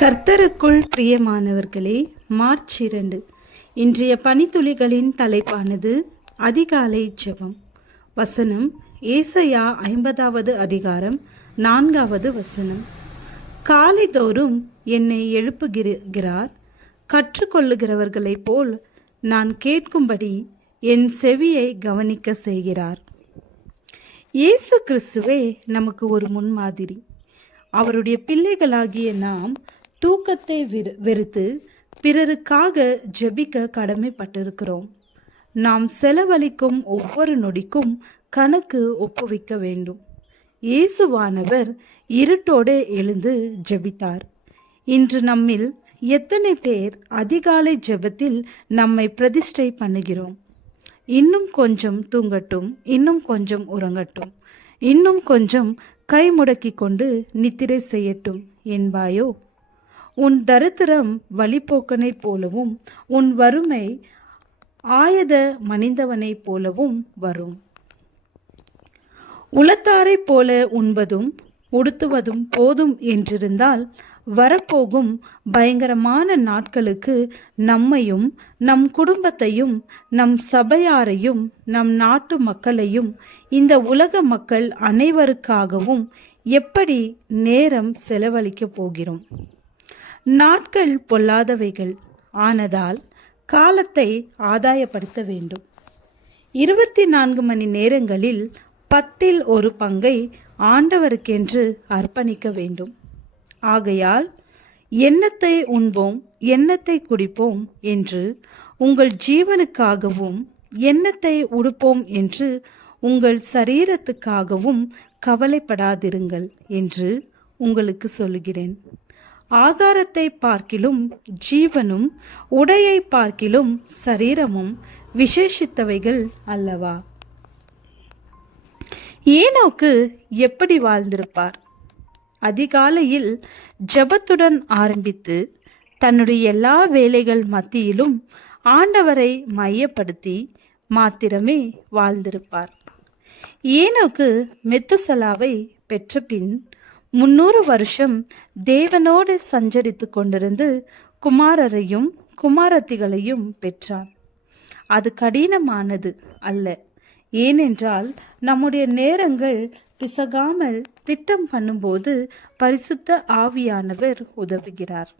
கர்த்தருக்குள் பிரியமானவர்களே, மார்ச் 2 இன்றைய பனித்துளிகளின் தலைப்பானது அதிகாலை ஜெபம். வசனம் ஏசாயா 50வது அதிகாரம் 4வது வசனம். காலைதோறும் என்னை எழுப்புகிறார், கற்றுக்கொள்ளுகிறவர்களைப் போல் நான் கேட்கும்படி என் செவியை கவனிக்க செய்கிறார். இயேசு கிறிஸ்துவே நமக்கு ஒரு முன்மாதிரி. அவருடைய பிள்ளைகளாகிய நாம் தூக்கத்தை வெறுத்து பிறருக்காக ஜெபிக்க கடமைப்பட்டிருக்கிறோம். நாம் செலவழிக்கும் ஒவ்வொரு நொடிக்கும் கணக்கு ஒப்புவிக்க வேண்டும். இயேசுவானவர் இருட்டோடு எழுந்து ஜெபித்தார். இன்று நம்மில் எத்தனை பேர் அதிகாலை ஜெபத்தில் நம்மை பிரதிஷ்டை பண்ணுகிறோம்? இன்னும் கொஞ்சம் தூங்கட்டும், இன்னும் கொஞ்சம் உறங்கட்டும், இன்னும் கொஞ்சம் கை முடக்கி கொண்டு நித்திரை செய்யட்டும் என்பாயோ? உன் தரித்திரம் வழிபோக்கனைப் போலவும் உன் வறுமை ஆயத மணிந்தவனைப் போலவும் வரும். உலத்தாரைப் போல உண்பதும் உடுத்துவதும் போதும் என்றிருந்தால் வரப்போகும் பயங்கரமான நாட்களுக்கு நம்மையும் நம் குடும்பத்தையும் நம் சபையாரையும் நம் நாட்டு மக்களையும் இந்த உலக மக்கள் அனைவருக்காகவும் எப்படி நேரம் செலவழிக்கப் போகிறோம்? நாட்கள் பொல்லாதவைகள் ஆனதால் காலத்தை ஆதாயப்படுத்த வேண்டும். 24 மணி நேரங்களில் 10ல் 1 பங்கை ஆண்டவருக்கென்று அர்ப்பணிக்க வேண்டும். ஆகையால் எண்ணத்தை உண்போம், எண்ணத்தை குடிப்போம் என்று உங்கள் ஜீவனுக்காகவும் எண்ணத்தை உடுப்போம் என்று உங்கள் சரீரத்துக்காகவும் கவலைப்படாதிருங்கள் என்று உங்களுக்கு சொல்கிறேன். ஆகாரத்தை பார்க்கிலும் ஜீவனும் உடையை பார்க்கிலும் சரீரமும் விசேஷித்தவைகள் அல்லவா? ஏனோக்கு எப்படி வாழ்ந்திருப்பார்? அதிகாலையில் ஜெபத்துடன் ஆரம்பித்து தன்னுடைய எல்லா வேலைகள் மத்தியிலும் ஆண்டவரை மையப்படுத்தி மாத்திரமே வாழ்ந்திருப்பார். ஏனோக்கு மெத்துசலாவை பெற்ற பின் 300 வருஷம் தேவனோடு சஞ்சரித்து கொண்டிருந்து குமாரரையும் குமாரத்திகளையும் பெற்றான். அது கடினமானது அல்ல. ஏனென்றால் நம்முடைய நேரங்கள் பிசகாமல் திட்டம் பண்ணும்போது பரிசுத்த ஆவியானவர் உதவுகிறார்.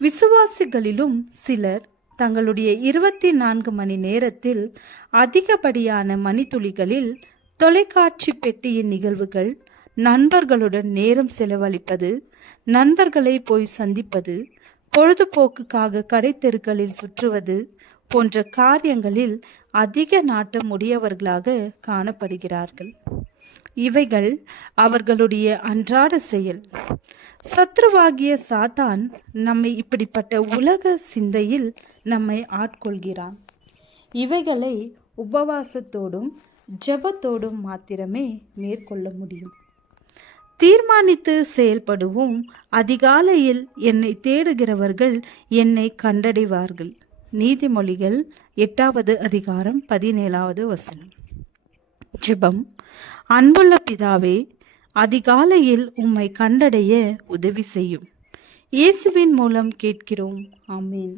விசுவாசிகளிலும் சிலர் தங்களுடைய 24 மணி நேரத்தில் அதிகப்படியான மணித்துளிகளில் தொலைக்காட்சி பெட்டியின் நிகழ்வுகள், நண்பர்களுடன் நேரம் செலவழிப்பது, நண்பர்களை போய் சந்திப்பது, பொழுதுபோக்குக்காக கடை தெருக்களில் சுற்றுவது போன்ற காரியங்களில் அதிக நாட்டம் உடையவர்களாக காணப்படுகிறார்கள். இவைகள் அவர்களுடைய அன்றாட செயல். சத்ருவாகிய சாத்தான் நம்மை இப்படிப்பட்ட உலக சிந்தையில் நம்மை ஆட்கொள்கிறான். இவைகளை உபவாசத்தோடும் ஜெபத்தோடும் மாத்திரமே மேற்கொள்ள முடியும். தீர்மானித்து செயல்படுவோம். அதிகாலையில் என்னை தேடுகிறவர்கள் என்னை கண்டடைவார்கள். நீதிமொழிகள் 8வது அதிகாரம் 17வது வசனம். ஜெபம். அன்புள்ள பிதாவே, அதிகாலையில் உம்மை கண்டடைய உதவி செய்யும். இயேசுவின் மூலம் கேட்கிறோம். ஆமேன்.